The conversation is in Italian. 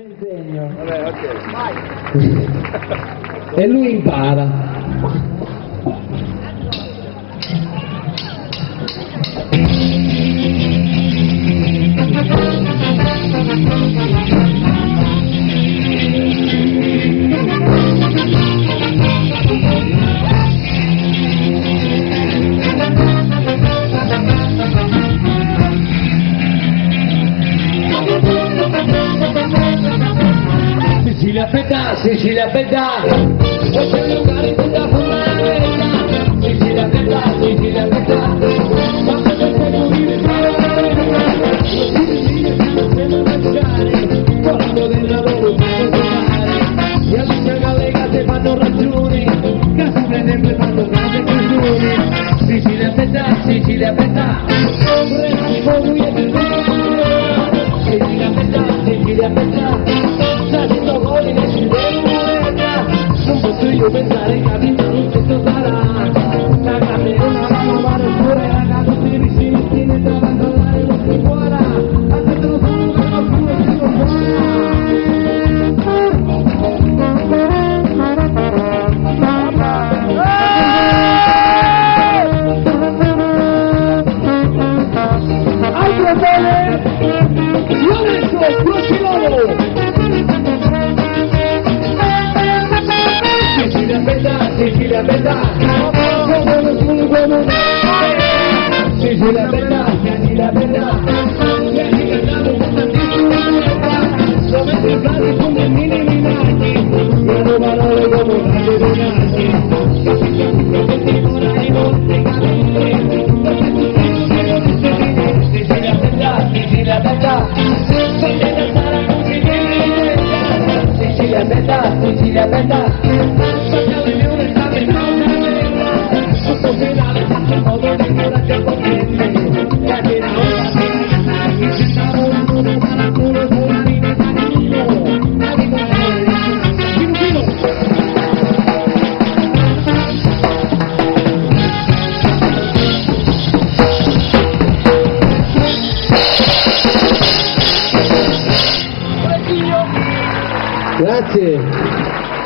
insegno. Vabbè, ok. Vai. E lui impara. Sicilia bella, e c'è un lugar tutta bella, Sicilia bella, Sicilia bella, ma se per morire non si mangiare, quando del lavoro fanno trovare, e alle gallegate fanno ragioni, che sempre fanno grandi ragioni, Sicilia bella, Sicilia bella, restiamo lui e di Sicilia bella, Sicilia bella. Io pensare che abitano questo sarà la grande una mano vale pure ragazzi si vicini ne trovando andare lo si buona anche te lo sono che lo pure si lo altro bene Lorenzo Crocilolo Sicilia bella, come lo scudo come Sicilia bella, Sicilia bella, vieni cantando con tantissima come si casi come mini minati, hanno parole come grandi donati, ora i vostri capelli, Sicilia bella, Sicilia bella, come cantare musica in Sicilia bella, Sicilia bella. Grazie.